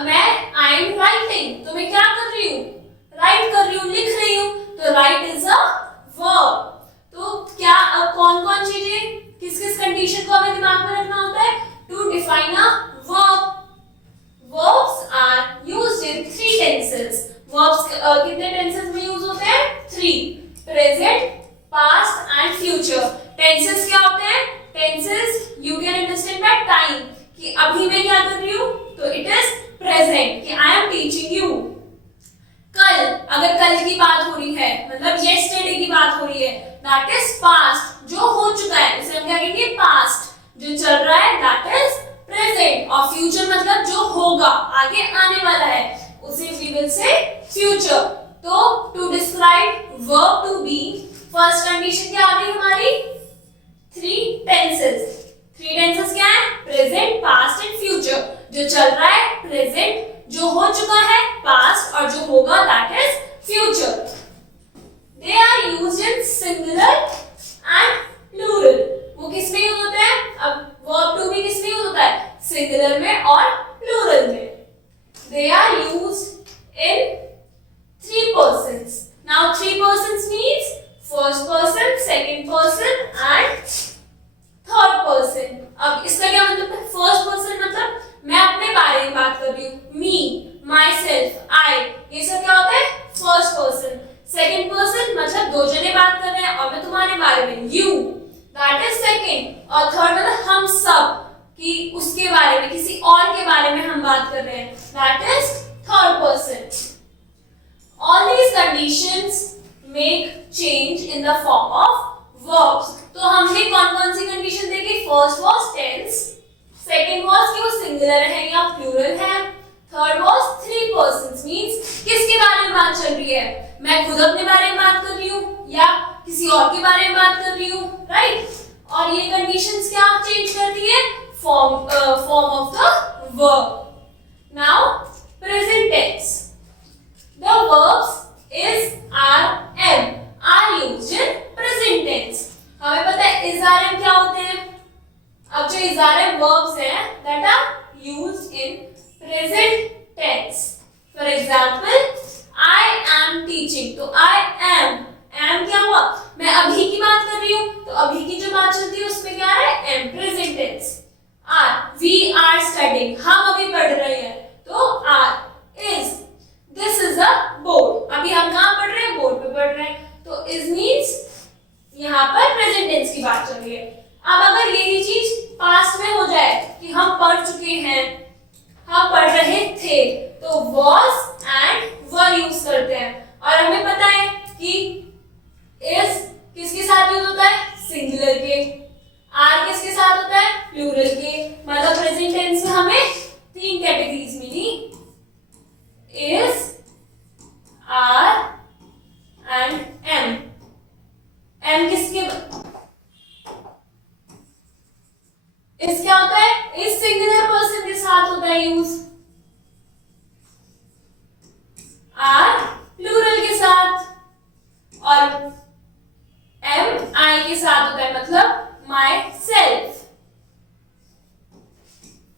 मैं I am writing, तो मैं क्या कर रही हूँ, राइट कर रही हूँ, लिख रही हूँ, तो राइट इज अ वर्ब। तो क्या अब कौन कौन चीजें किस किस कंडीशन को हमें दिमाग में रखना होता है, to define a verb. Verbs are used in three tenses. Verbs कितने tenses में यूज होते हैं, 3, present, past and future. Tenses क्या होते हैं, tenses you can understand by time, कि अभी मैं क्या कर रही हूँ, तो it is present, कि I am teaching you. कल, अगर कल की बात हो रही है, मतलब yesterday की बात हो रही है, that is past, जो हो चुका है, इसे हम क्या कहेंगे, past, जो चल रहा है, that is प्रेजेंट, और फ्यूचर मतलब जो होगा, आगे आने वाला है, उसे वी विल से फ्यूचर। तो to describe verb to be, first condition क्या आ गई हमारी, 3 टेंसेस। 3 टेंसेस क्या है, प्रेजेंट, पास्ट एंड फ्यूचर। जो चल रहा है प्रेजेंट, जो हो चुका है पास्ट, और जो होगा that is future. They are used in singular and plural. वो किस में यूज होता है, अब वर्ब टू बी किस में यूज होता है, सिंगुलर में और प्लूरल में। They are used in 3 persons. Now 3 persons means first person, second person and third person. अब इसका क्या मतलब है, फर्स्ट पर्सन मतलब मैं अपने बारे में बात कर रही हूँ, मी, माई सेल्फ, आई, ये सब क्या होता है, फर्स्ट पर्सन। सेकेंड पर्सन मतलब 2 जने बात कर रहे हैं और मैं तुम्हारे बारे में, यू, दैट इज सेकेंड। और थर्ड मतलब हम सब, कि उसके बारे में, किसी और के बारे में हम बात कर रहे हैं, that is third person. All these conditions make change in the form of verbs. तो हमने कौन कौन सी कंडीशन देखी, first was tense, second was कि वो सिंगुलर है या प्लूरल है, थर्ड वाज 3 पर्सन्स मींस किसके बारे में बात चल रही है, मैं खुद अपने बारे में बात कर रही हूँ या किसी और के बारे में बात कर रही हूँ, राइट। और ये कंडीशंस क्या चेंज करती है, form of the verb. Now present tense. The verbs is, are, am are used in present tense. हमें पता है is, are, am क्या होते हैं। अब जो is, are, am verbs हैं that are used in present tense. For example, I am teaching. तो I am क्या हुआ, मैं अभी की बात कर रही हूँ, तो अभी की जो बात चलती है उसमें क्या है, am, present tense। are, we are studying, हम अभी पढ़ रहे हैं, तो are, is, this is a board, अभी हम कहाँ पढ़ रहे हैं, बोर्ड पे पढ़ रहे हैं, तो is means यहाँ पर प्रेजेंट टेंस की बात चल रही है। अब अगर यही चीज पास्ट में हो जाए कि हम पढ़ चुके हैं, हम पढ़ रहे थे, तो was and were यूज करते हैं। और हमें पता है कि is किसके साथ यूज होता है, सिंगुलर के, आर किसके साथ होता है, प्लूरल के। मतलब प्रेजेंट टेंस में हमें 3 कैटेगरीज मिली, is, are and am. Am किसके, इस क्या होता है, इस सिंगुलर पर्सन के साथ होता है यूज, आर प्लूरल के साथ, और एम आई के साथ होता है, मतलब माई सेल्फ।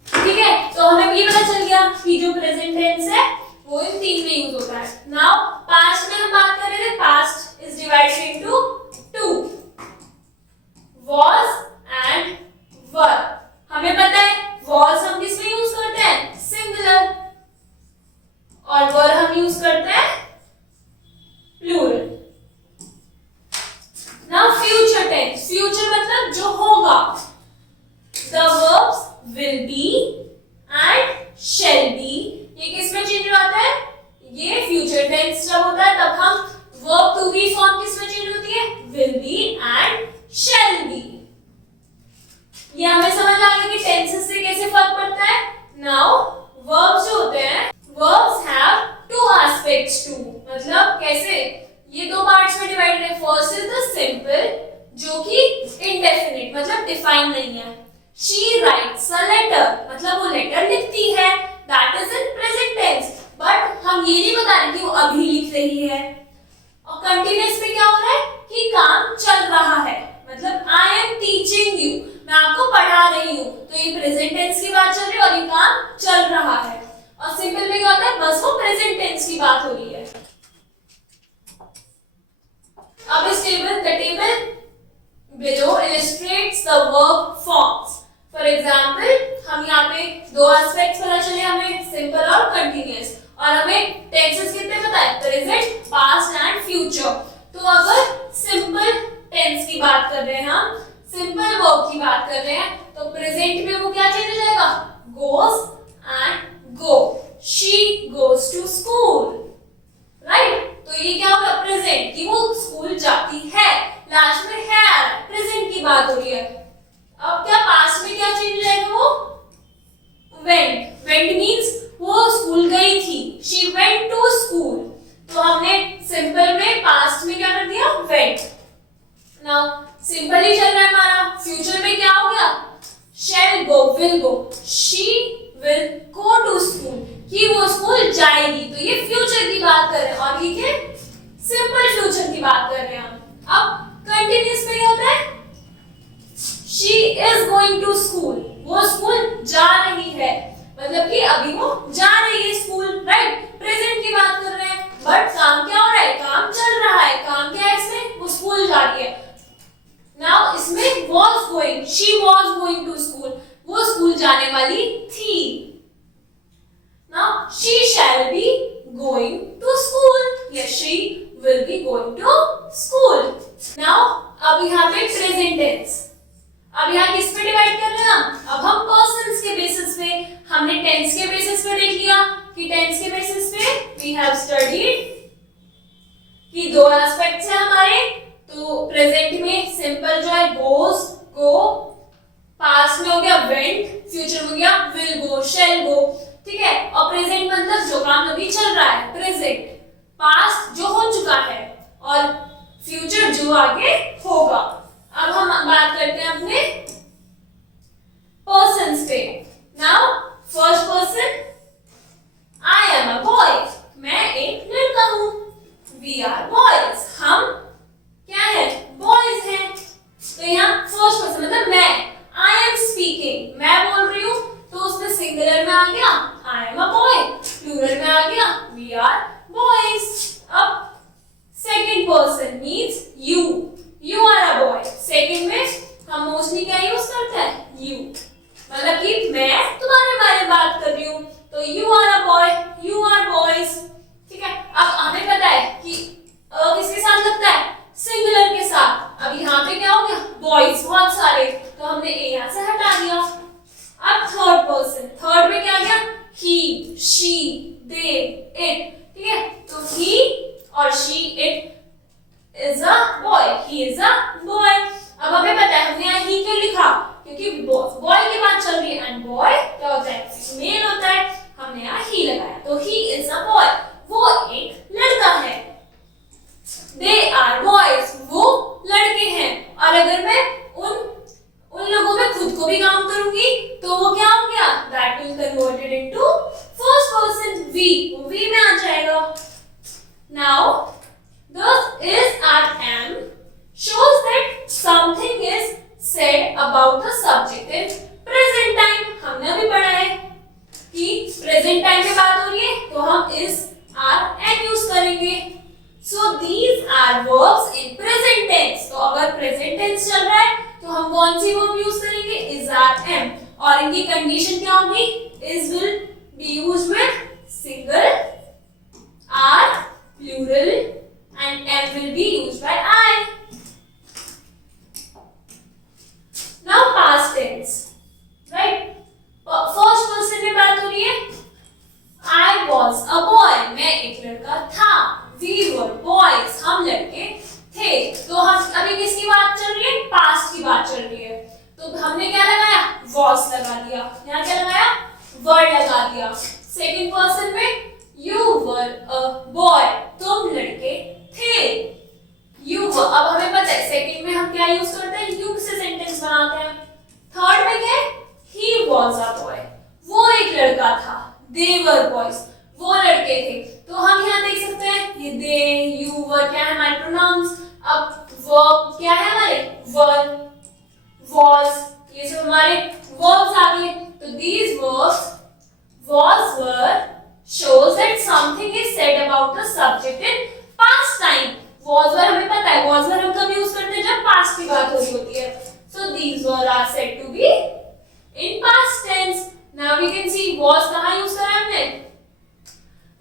ठीक है, तो हमें ये पता चल गया कि जो प्रेजेंट टेंस है वो इन 3 में यूज होता है। नाउ पास्ट में हम बात कर रहे थे, past is divided into 2, was and were। हमें पता है was हम किस में यूज करते हैं, सिंगुलर, और were हम यूज करते हैं plural. Now future tense, future मतलब जो होगा, the verbs will be and shall be, ये किस में चेंज होता है, ये future tense जब होता है तब हम verb to be फॉर्म किस में चेंज प्रेजेंट टेंस की बात हो रही है। अब इस table the table below illustrates the verb forms. For example हम यहाँ पे दो एस्पेक्ट्स पता चले हमें, सिंपल और कंटिन्यूअस, और हमें टेंसेस कितने पता है, प्रेजेंट, पास्ट एंड फ्यूचर। तो अगर सिंपल टेंस की बात कर रहे हैं, हम सिंपल वर्ब की बात कर रहे हैं, तो प्रेजेंट में वो क्या चेंज हो जाएगा, गोस and go. She goes to school, right. तो ये क्या होगा, प्रेजेंट, कि वो स्कूल जाती है, लास्ट में है, प्रेजेंट की बात हो रही है। अब क्या पास्ट में क्या चेंज हो जाएगा, वो वेंट। वेंट मींस वो स्कूल गई थी, शी वेंट टू स्कूल। तो हमने सिंपल में पास्ट में क्या कर दिया, वेंट। नाउ सिंपल ही चल रहा है हमारा, फ्यूचर में क्या हो गया, shall go, will go, she will go to school, कि वो स्कूल जाएगी। तो ये फ्यूचर की बात कर रहे हैं, और ये क्या, सिंपल फ्यूचर की बात कर रहे हैं हम। अब कंटिन्यूअस में क्या होता है, she is going to school, वो स्कूल जा रही है, मतलब कि अभी वो जा रही है स्कूल, राइट। प्रेजेंट की बात कर रहे हैं, बट काम क्या हो रहा है, काम चल रहा है, काम क्या है इसमें, वो स्कूल जा रही है। नाउ इसमें was going, she was going to school, वो स्कूल जाने वाली थी। Now she shall be going to school, yes she will be going to school. Now अब यहाँ पे प्रेजेंट टेंस, अब यहाँ किस पे डिवाइड कर रहे हैं हम, अब हम पर्सन्स के बेसिस पे, हमने टेंस के बेसिस पे देख लिया कि टेंस के बेसिस पे वी हैव स्टडीड कि दो एस्पेक्ट्स हैं हमारे। तो प्रेजेंट में सिंपल जो है गोस, गो, पास्ट में हो गया वेंट, फ्यूचर में हो गया विल गो, शैल गो, ठीक है। और प्रेजेंट मतलब जो काम अभी चल रहा है, प्रेजेंट, पास्ट जो हो चुका है, और फ्यूचर जो आगे होगा। अब हम बात करते हैं अपने पर्सन्स पे। Now first person, I am a boy, मैं एक लड़का हूं। वी आर बॉयज, हम क्या है, बॉयज हैं। तो यहाँ फर्स्ट पर्सन मतलब मैं, आई एम स्पीकिंग, मैं बोल रही हूँ, तो उसमें सिंगुलर में आ गया I am a boy, plural में आ गया वी आर बॉयज। अब second person means you, you are a boy. Second में हम मोस्टली क्या यूज करते हैं, यू, मतलब कि मैं तुम्हारे बारे में बात कर रही हूँ, तो you are a boy, you are boys, ठीक है। अब हमें पता है कि किसके साथ लगता है, सिंगुलर के साथ। अब यहाँ पे क्या हो गया, बॉयज बहुत सारे, तो हमने ए यहाँ से हटा दिया। अब थर्ड पर्सन, थर्ड में क्या आ गया, ही, शी, दे, इट, ठीक है। तो ही और she, it is a boy, he is a boy। अब हमें पता है हमने यहाँ he क्यों लिखा, क्योंकि boy की बात चल रही है, and boy क्या होता है, मेल होता है, हमने यहाँ he लगाया, तो he is a boy, वो एक लड़का है। They are boys, वो लड़के हैं। और अगर मैं उन लोगों में खुद को भी काउंट करूंगी, तो वो क्या हो गया, that will converted into first person we, वो we में आ जाएगा। Now thus is at am shows that something is said about the subject in present time। हमने अभी पढ़ा है कि present time में बात हो रही है, तो हम is, are, am यूज करेंगे। So these are verbs in present tense। तो अगर present tense चल रहा है, तो हम कौन सी verb यूज करेंगे, is, are, am। और इनकी कंडीशन क्या होगी, is will be used with single, are plural, and am will be used by I। Now past tense, right? First person में बात हो रही है, I was a boy, मैं एक लड़का था। We were boys, हम लड़के थे। तो हम अभी किसकी बात चल रही है, पास्ट की बात चल रही है, तो हमने क्या लगाया, was लगा दिया, यहाँ क्या लगाया, were लगा दिया। सेकंड पर्सन में you were a boy, तुम लड़के थे। You were, अब हमें पता है सेकंड में हम क्या यूज करते हैं, you से सेंटेंस बनाते हैं। थर्ड में क्या है, he was a boy, वो एक लड़का था। They were boys, वो लड़के थे। तो हम यहाँ देख सकते हैं ये they, you, were क्या है हमारे प्रोनाउंस। अब verb क्या है हमारे, were, was, ये सब हमारे verbs आ गए। तो these verbs, was, were shows that something is said about the subject in past time. Was were हमें पता है, was were हम कब यूज करते हैं, जब past की बात हो रही होती है. So these were are said to be in past tense. Now we can see was कहाँ यूज करा हमने,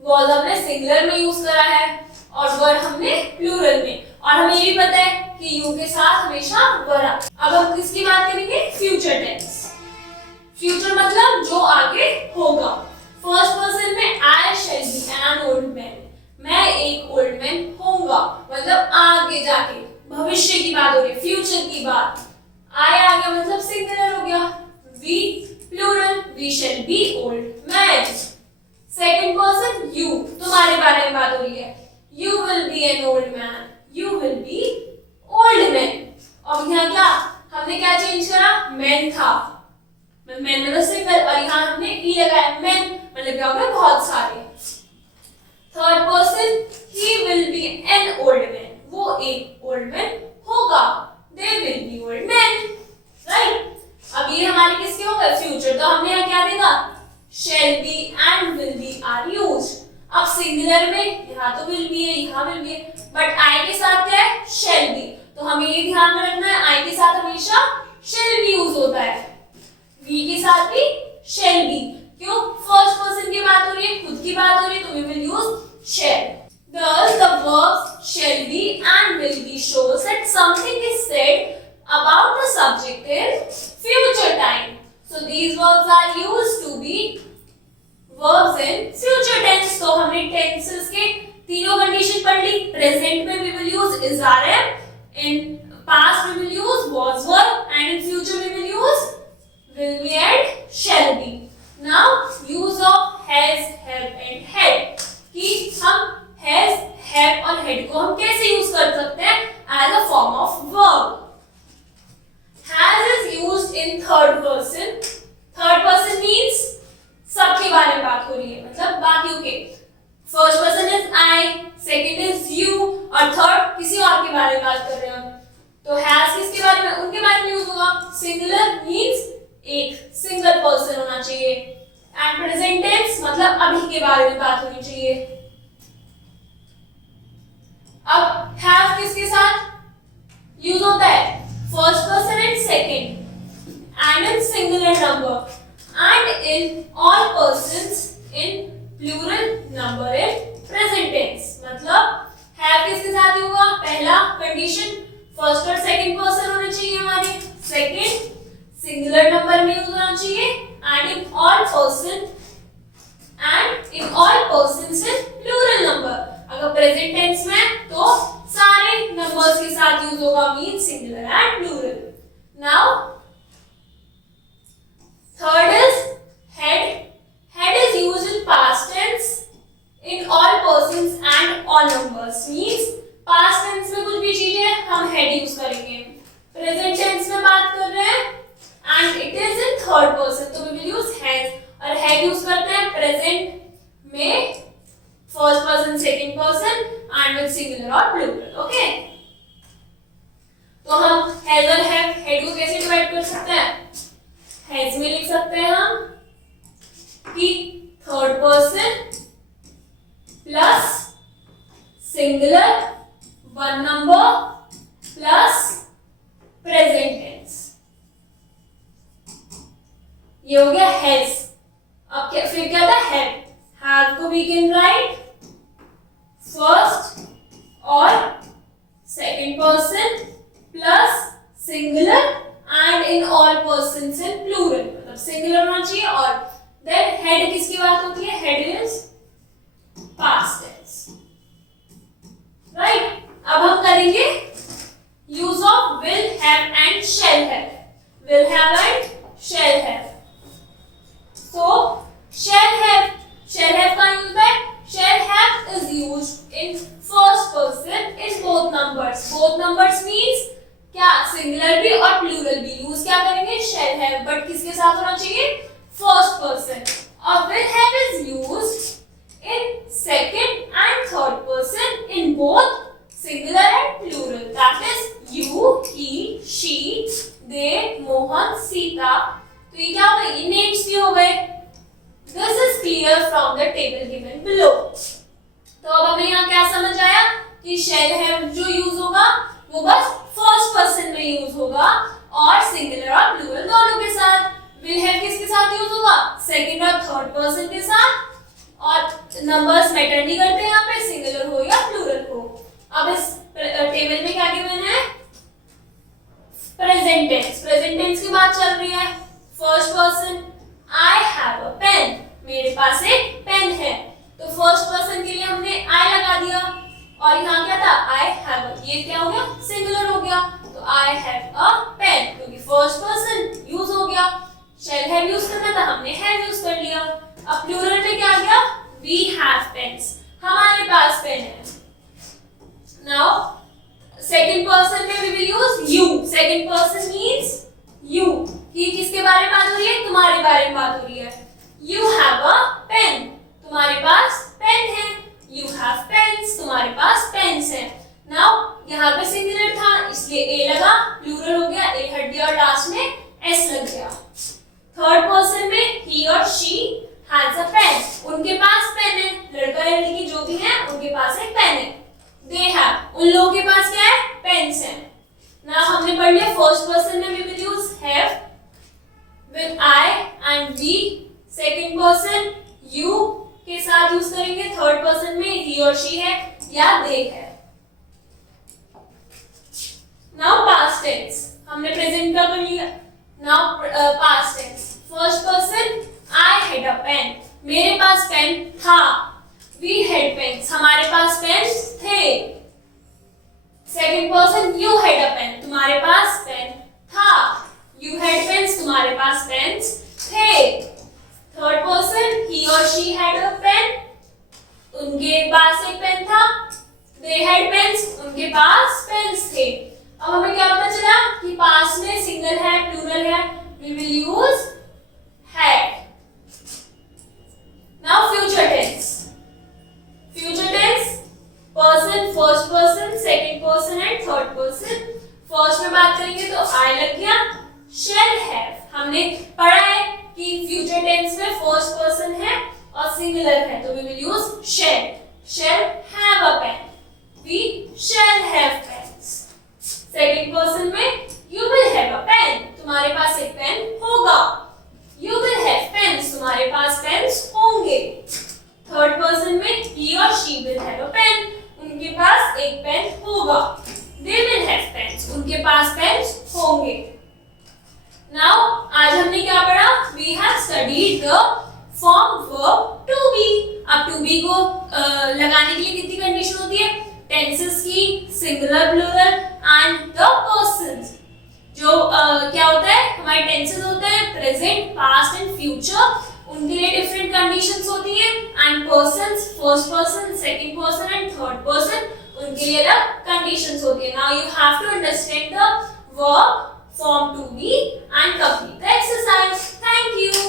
was हमने सिंगुलर में यूज करा है और were हमने प्लूरल में. और हमें ये भी पता है कि यू के साथ हमेशा were. अब हम किसकी बात करेंगे, फ्यूचर टेंस. फ्यूचर मतलब जो आगे होगा. फर्स्ट पर्सन में I shall be an old man, मैं एक ओल्ड मैन होऊंगा, मतलब आगे जाके भविष्य की बात हो रही है, फ्यूचर की बात. आई आ गया मतलब सिंगुलर हो गया. We plural, we shall be old man. Second person you, तुम्हारे बारे में बात हो रही है. You will be an old man, you will be old man. अब यहाँ क्या हमने क्या चेंज करा, मैन था, मैन मतलब सिंगल, और यहाँ हमने ई लगाया, मैन मतलब क्या हो गया, बहुत सारे. Third person he will be an old man, वो एक ओल्ड मैन होगा. They will be old man. Right. अब ये हमारे किसके हो गए, फ्यूचर. तो हमने यहाँ क्या देखा, shall be and will be are used. अब सिंगुलर में यहाँ तो विल बी है, यहाँ विल बी है, बट आई के साथ क्या है, शैल बी. तो हमें ये ध्यान में रखना है, आई के साथ हमेशा शैल बी यूज होता है, वी के साथ भी शैल बी. क्यों, फर्स्ट पर्सन की बात हो रही है, खुद की बात हो रही है, तो we will use shall. Thus the verbs shall be and will be shows that something is said about the subject in future time. So these verbs are used to be verbs in future tense. तो हमने tenses के तीनों condition पढ़ ली. Present में we will use is are am, in past we will use was were, and in future we will use will be and shall be. Now use of has, have and had. कि हम has, have और had को हम कैसे use कर सकते हैं as a form of verb. Has is used in third person. Third person means सबके बारे में बात हो रही है, मतलब बाकियों के. First person is I, second is you, और थर्ड किसी और के बारे में बात कर रहे हैं हम. तो हैज किसके बारे में, उनके बारे में यूज होगा. सिंगुलर मींस एक सिंगल पर्सन होना चाहिए, एंड प्रेजेंट टेंस मतलब अभी के बारे में बात होनी चाहिए. अब हैव किसके साथ यूज होता है, first person and second, and in singular number, and in all persons in plural number in present tense. मतलब have किसके साथ होगा, पहला कंडीशन फर्स्ट और सेकंड पर्सन होने चाहिए हमारे, सेकंड सिंगुलर नंबर में यूज होना चाहिए, and in all persons in plural number. अगर प्रेजेंट टेंस में तो सारे नंबर्स के साथ यूज होगा, mean singular and plural. Now third is had. Had is used in past tense in all persons and all numbers. Means past tense में कुछ भी चीज है हम had यूज करेंगे. Present tense में बात कर रहे हैं and it is in third person, तो we will use has. और had यूज करते हैं present में first person, second person and with singular और plural. Okay? तो हम has और have had को कैसे डिवाइड कर सकते हैं, हैज में लिख सकते हैं हम कि third person plus singular one number plus present tense, ये हो गया हैज. अब क्या फिर क्या था, हैव को वी कैन राइट फर्स्ट और second person plus singular and in all persons in plural, मतलब सिंगुलर होना चाहिए. और then head किसकी बात होती है, head is past tense. Right? अब हम करेंगे use of will have and shall have. Will have and shall have. So shall have का यूज है, shall have is used in first person in both numbers. Both numbers means क्या, singular भी और plural भी. Use क्या करेंगे, shall have, but किसके साथ होना चाहिए, फर्स्ट पर्सन. और will have is used from the table given below. तो अब हमें यहाँ क्या समझ आया कि shall have जो यूज होगा वो बस फर्स्ट पर्सन में यूज होगा और सिंगुलर और प्लूरल दोनों के साथ। will have किसके साथ यूज होगा? सेकंड और थर्ड पर्सन के साथ। और नंबर्स मैटर नहीं करते यहाँ पे, सिंगुलर हो या प्लूरल हो। अब इस टेबल में क्या गिवन है? Present tense. प्रेजेंट टेंस की बात चल रही है। First person I have a pen, मेरे पास एक पेन है। तो फर्स्ट पर्सन के लिए हमने आई लगा दिया और यहाँ क्या था? आई हैव, ये क्या हो गया? सिंगुलर हो गया। तो आई हैव अ पेन क्योंकि फर्स्ट पर्सन यूज हो गया। शैल हैव यूज करना था, हमने हैव यूज कर लिया। अब प्लूरल में क्या आ गया? वी हैव पेन्स, हमारे पास पेन है। नाउ सेकंड पर्सन में we will use you. Second person means you. ये किसके बारे में बात हो रही है? तुम्हारे बारे में बात हो रही है। यू हैव अ पेन, तुम्हारे पास पेन है। यू हैव पेन्स, तुम्हारे पास पेन्स है। नाउ यहाँ पे सिंगुलर था इसलिए ए लगा, प्लूरल हो गया, ए हट गया और लास्ट में एस लग गया। थर्ड पर्सन में ही और शी हैज अ पेन, उनके पास पेन है। लड़का या लड़की जो भी है उनके पास एक पेन है। दे हैव, उन लोगों के पास क्या है? पेन्स है। नाउ हमने पढ़ लिया फर्स्ट पर्सन में we will use have with I and we. Second person you के साथ यूज करेंगे। थर्ड पर्सन में ही और शी है या दे है। नाउ पास्ट टेंस, हमने प्रेजेंट का कर लिया। Now past tense, first person I had a pen, मेरे पास पेन था। वी हैड पेन्स, हमारे पास पेन्स थे। Second person you had a pen, तुम्हारे पास पेन था। यू हैड पेन्स, तुम्हारे पास पेन्स थे। थर्ड पर्सन ही और शी हैड अ पेन, उनके पास एक पेन था। दे हैड पेन्स, उनके पास पेन्स थे। अब हमें क्या पता चला कि पास में सिंगल है, प्लूरल है, we will use had. Now future tense. Future tense, person, first person, second person and third person. First में बात करेंगे तो I लग गया। Shall have, हमने पढ़ा है कि future tense में first person है और singular है तो we will use shall. Shall have a pen. We shall have pens. Second person में you will have a pen, तुम्हारे पास एक पेन होगा। You will have pens, तुम्हारे पास पेन्स होंगे। थर्ड पर्सन में he or she will have a pen, उनके पास एक पेन होगा। They will have pens, उनके पास पेन्स होंगे। Now आज हमने क्या पढ़ा? We have studied the form verb to be. अब to be को लगाने के लिए कितनी कंडीशन होती है? टेंसेस की, singular, plural and the persons. जो क्या होता है? हमारे टेंसेस होते हैं प्रेजेंट, पास्ट एंड फ्यूचर, उनके लिए डिफरेंट कंडीशंस होती हैं। And persons, first person, second person and third person, उनके लिए अलग कंडीशंस होती है। Now you have to understand the verb form to be and complete the exercise. Thank you.